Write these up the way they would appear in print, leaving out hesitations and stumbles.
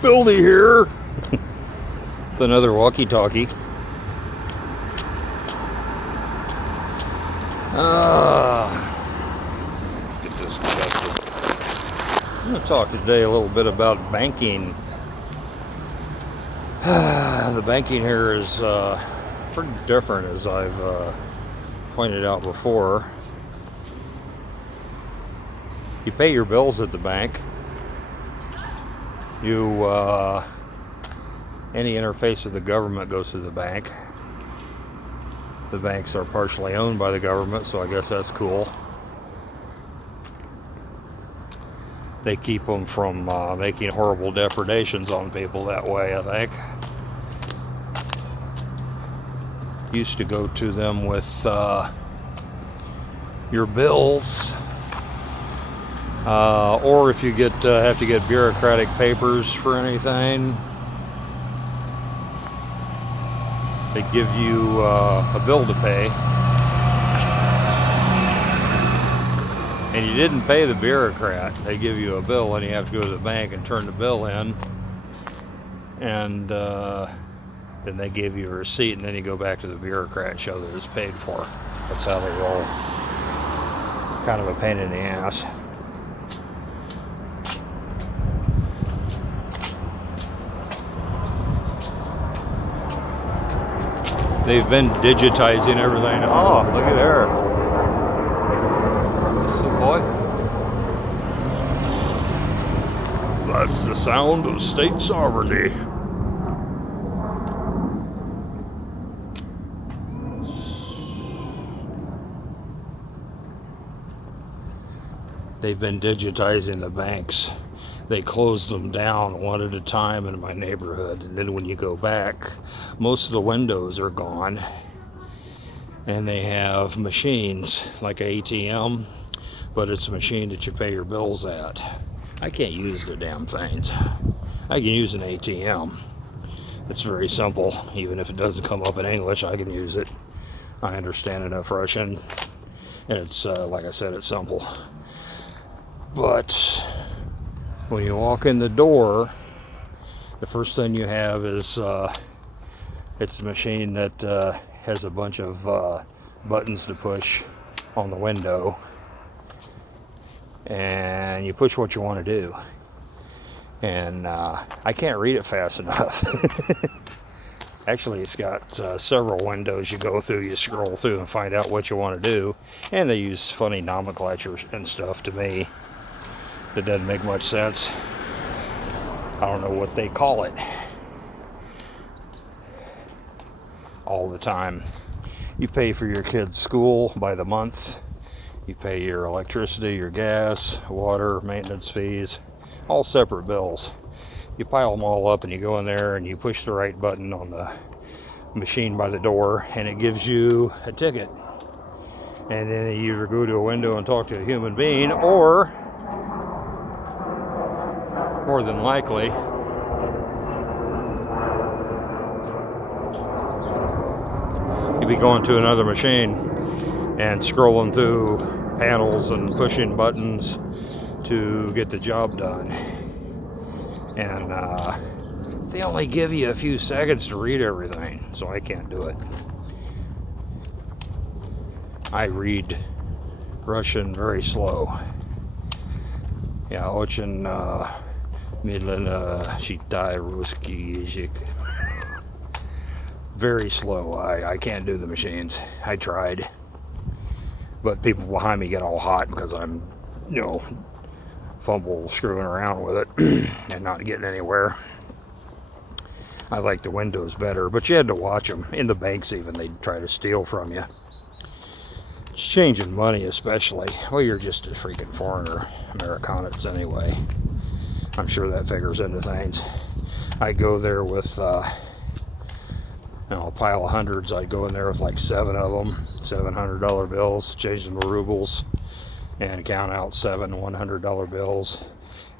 Billy here with another walkie-talkie. Get this adjusted. I'm going to talk today a little bit about banking. The banking here is pretty different, as I've pointed out before. You pay your bills at the bank. Any interface with the government goes to the bank. The banks are partially owned by the government, so I guess that's cool. They keep them from making horrible depredations on people that way, I think. Used to go to them with your bills, or if you have to get bureaucratic papers for anything, they give you a bill to pay, and you didn't pay the bureaucrat. They give you a bill, and you have to go to the bank and turn the bill in, and then they give you a receipt, and then you go back to the bureaucrat and show that it's paid for. That's how they roll. Kind of a pain in the ass. They've been digitizing everything. Oh, look at there. So, boy. That's the sound of state sovereignty. They've been digitizing the banks. They closed them down one at a time in my neighborhood, and then when you go back, most of the windows are gone, and they have machines like an ATM, but it's a machine that you pay your bills at. I can't use the damn things. I can use an ATM. It's very simple. Even if it doesn't come up in English, I can use it. I understand enough Russian, and it's like I said, it's simple. But when you walk in the door, the first thing you have is it's a machine that has a bunch of buttons to push on the window, and you push what you want to do. And I can't read it fast enough. Actually, it's got several windows you go through, you scroll through and find out what you want to do, and they use funny nomenclature and stuff to me. It doesn't make much sense. I don't know what they call it. All the time. You pay for your kids' school by the month. You pay your electricity, your gas, water, maintenance fees, all separate bills. You pile them all up and you go in there and you push the right button on the machine by the door, and it gives you a ticket. And then you either go to a window and talk to a human being, or more than likely, you'll be going to another machine and scrolling through panels and pushing buttons to get the job done. And they only give you a few seconds to read everything, so I can't do it. I read Russian very slow. Yeah, очень медленно читаю русский язык. Very slow. I can't do the machines. I tried. But people behind me get all hot because I'm, fumble screwing around with it and not getting anywhere. I like the windows better, but you had to watch them. In the banks even, they'd try to steal from you. It's changing money especially. Well, you're just a freaking foreigner. Americana's anyway. I'm sure that figures into things. I go there with a pile of hundreds. I'd go in there with like 7 of them, $700 bills, change them to rubles, and count out 7 $100 bills,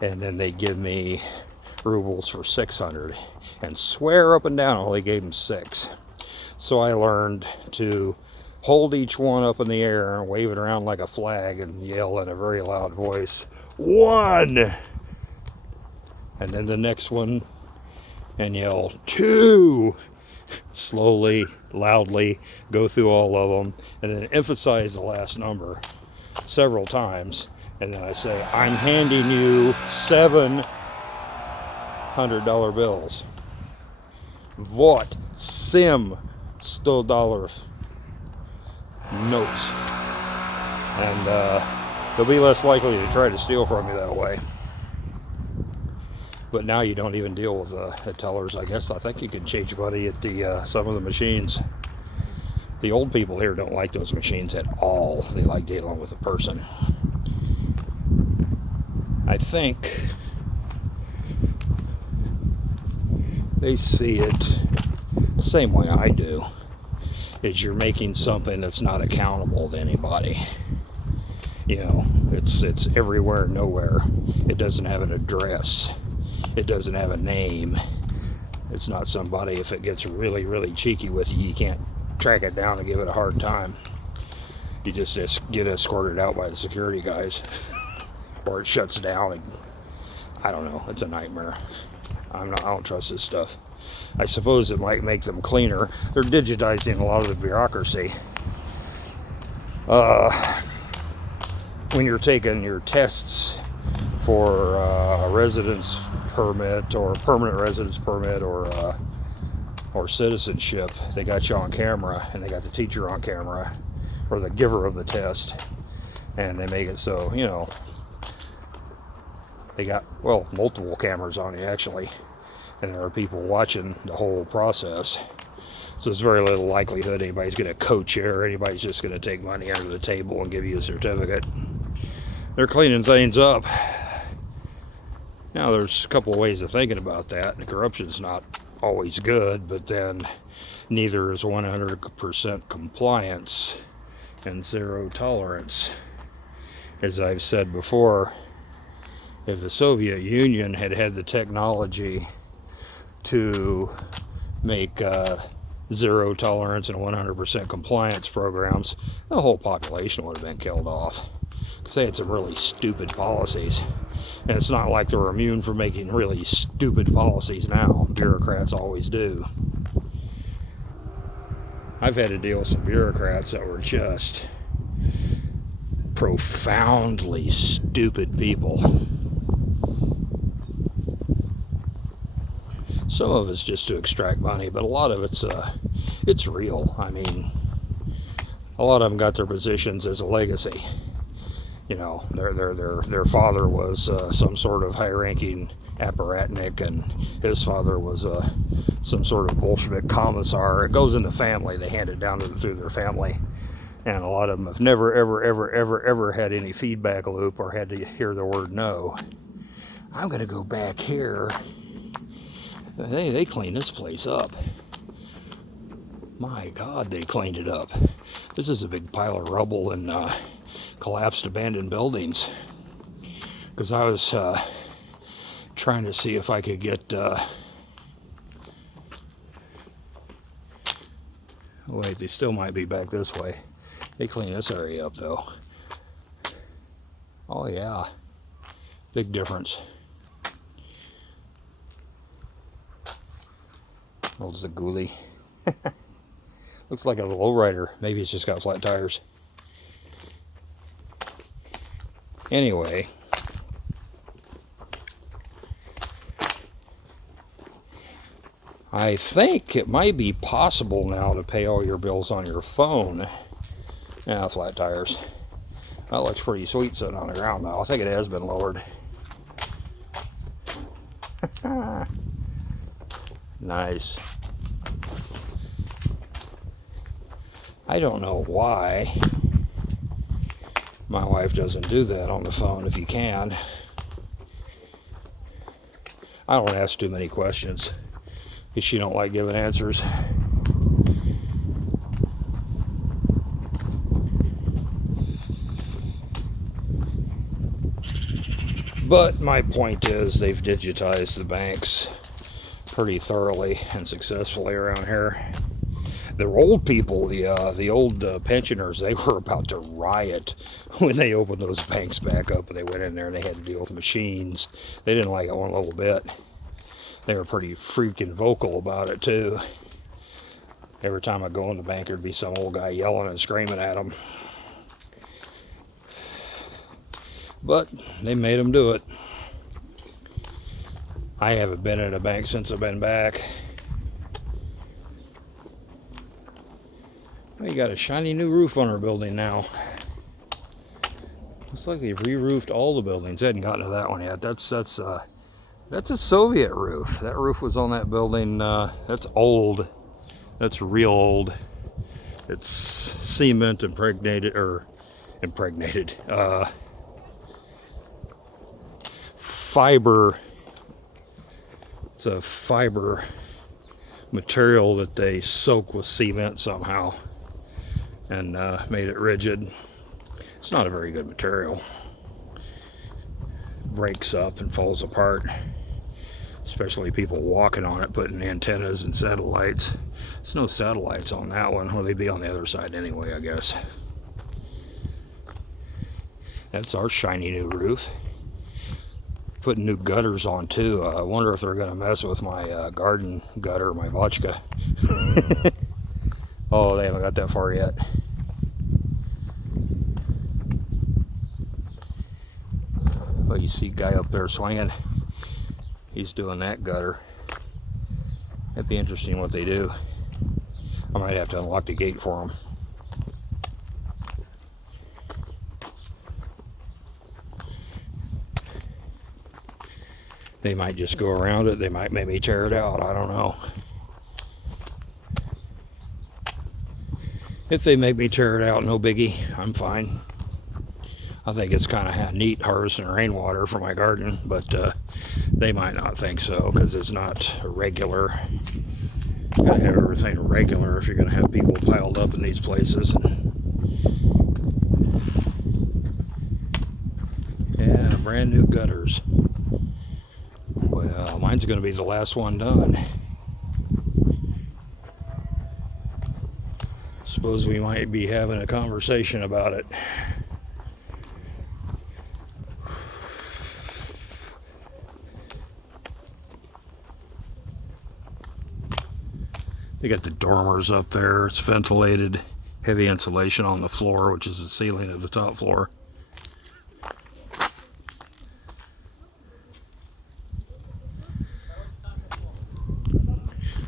and then they give me rubles for 600, and swear up and down all they gave them 6. So I learned to hold each one up in the air and wave it around like a flag and yell in a very loud voice, 1! and then the next one, and yell 2 slowly, loudly, go through all of them, and then emphasize the last number several times, and then I say, I'm handing you $700 bills. Вот 7 $100 notes. And they'll be less likely to try to steal from you that way. But now you don't even deal with tellers, I guess. I think you can change money at the some of the machines. The old people here don't like those machines at all. They like dealing with a person. I think they see it the same way I do. Is you're making something that's not accountable to anybody. You know, it's everywhere, nowhere. It doesn't have an address. It doesn't have a name. It's not somebody, if it gets really, really cheeky with you, you can't track it down and give it a hard time. You just get escorted out by the security guys. Or it shuts down, and I don't know, it's a nightmare. I don't trust this stuff. I suppose it might make them cleaner. They're digitizing a lot of the bureaucracy. When you're taking your tests for a residence permit or permanent residence permit or citizenship, they got you on camera, and they got the teacher on camera, or the giver of the test, and they make it so, you know, they got, well, multiple cameras on you actually, and there are people watching the whole process. So there's very little likelihood anybody's going to co-chair, or anybody's just going to take money under the table and give you a certificate. They're cleaning things up. Now, there's a couple of ways of thinking about that. The corruption's not always good, but then neither is 100% compliance and zero tolerance. As I've said before, if the Soviet Union had had the technology to make zero tolerance and 100% compliance programs, the whole population would have been killed off. They had some really stupid policies, and it's not like they're immune from making really stupid policies now. Bureaucrats always do. I've had to deal with some bureaucrats that were just profoundly stupid people. Some of it's just to extract money, but a lot of it's real. I mean, a lot of them got their positions as a legacy. You know, their father was some sort of high-ranking apparatnik, and his father was some sort of Bolshevik commissar. It goes in the family. They hand it down through their family. And a lot of them have never, ever had any feedback loop or had to hear the word no. I'm going to go back here. They cleaned this place up. My God, they cleaned it up. This is a big pile of rubble and collapsed abandoned buildings. Because I was trying to see if I could get... wait, they still might be back this way. They cleaned this area up, though. Oh, yeah. Big difference. Old Zaguli. Looks like a lowrider. Maybe it's just got flat tires. Anyway. I think it might be possible now to pay all your bills on your phone. Yeah, flat tires. That looks pretty sweet sitting on the ground now. I think it has been lowered. Nice. I don't know why my wife doesn't do that on the phone if you can. I don't ask too many questions because she don't like giving answers. But my point is, they've digitized the banks pretty thoroughly and successfully around here. the old people, the old pensioners, they were about to riot when they opened those banks back up, and they went in there and they had to deal with machines. They didn't like it one little bit. They were pretty freaking vocal about it too. Every time I go in the bank, there'd be some old guy yelling and screaming at them. But they made them do it. I haven't been in a bank since I've been back. Well, you got a shiny new roof on our building now. Looks like they've re-roofed all the buildings. I hadn't gotten to that one yet. That's a Soviet roof. That roof was on that building. That's old. That's real old. It's cement impregnated, fiber. It's a fiber material that they soak with cement somehow and made it rigid. It's not a very good material. It breaks up and falls apart, especially people walking on it, putting antennas and satellites. There's no satellites on that one. Well, they'd be on the other side anyway, I guess. That's our shiny new roof. Putting new gutters on too. I wonder if they're going to mess with my garden gutter, my vodka. Oh, they haven't got that far yet. Well, you see a guy up there swinging. He's doing that gutter. That'd be interesting what they do. I might have to unlock the gate for them. They might just go around it. They might maybe tear it out. I don't know. If they make me tear it out, no biggie. I'm fine. I think it's kind of neat harvesting rainwater for my garden, but they might not think so because it's not regular. You gotta have everything regular if you're gonna have people piled up in these places. Yeah, brand new gutters. Well, mine's going to be the last one done. Suppose we might be having a conversation about it. They got the dormers up there. It's ventilated. Heavy insulation on the floor, which is the ceiling of the top floor.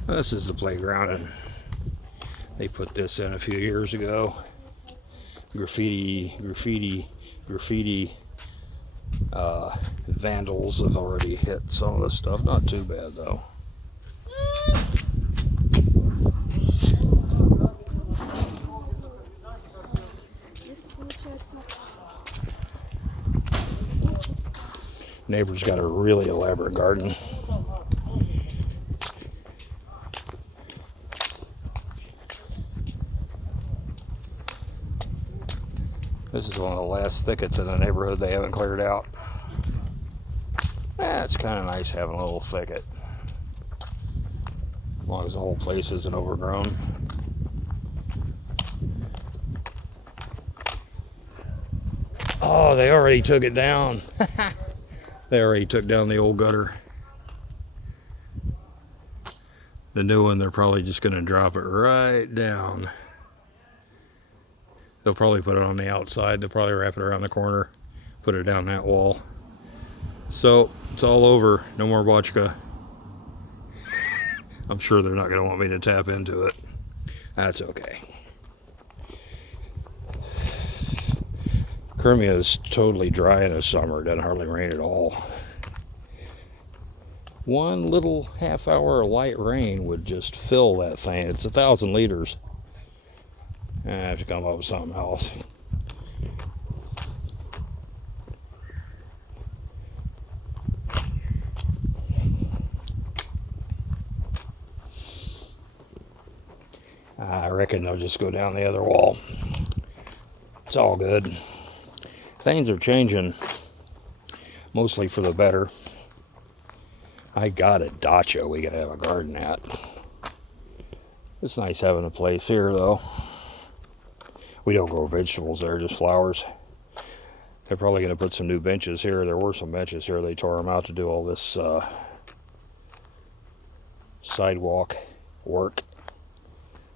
This is the playground, and they put this in a few years ago. Graffiti vandals have already hit some of this stuff. Not too bad though. Neighbor's got a really elaborate garden. This is one of the last thickets in the neighborhood they haven't cleared out. It's kind of nice having a little thicket, as long as the whole place isn't overgrown. Oh, they already took it down. They already took down the old gutter. The new one, they're probably just going to drop it right down. They'll probably put it on the outside. They'll probably wrap it around the corner, put it down that wall. So it's all over. No more vodka. I'm sure they're not going to want me to tap into it. That's okay. Crimea is totally dry in the summer. It doesn't hardly rain at all. One little half-hour light rain would just fill that thing. It's 1,000 liters. I have to come up with something else. I reckon they'll just go down the other wall. It's all good. Things are changing, mostly for the better. I got a dacha we gotta have a garden at. It's nice having a place here, though. We don't grow vegetables there, just flowers. They're probably going to put some new benches here. There were some benches here. They tore them out to do all this sidewalk work.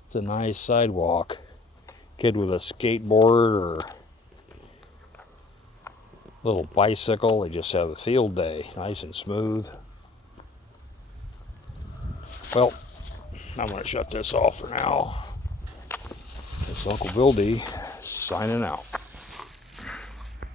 It's a nice sidewalk. Kid with a skateboard or little bicycle, they just have a field day. Nice and smooth. Well, I'm going to shut this off for now. It's Uncle Bill D signing out.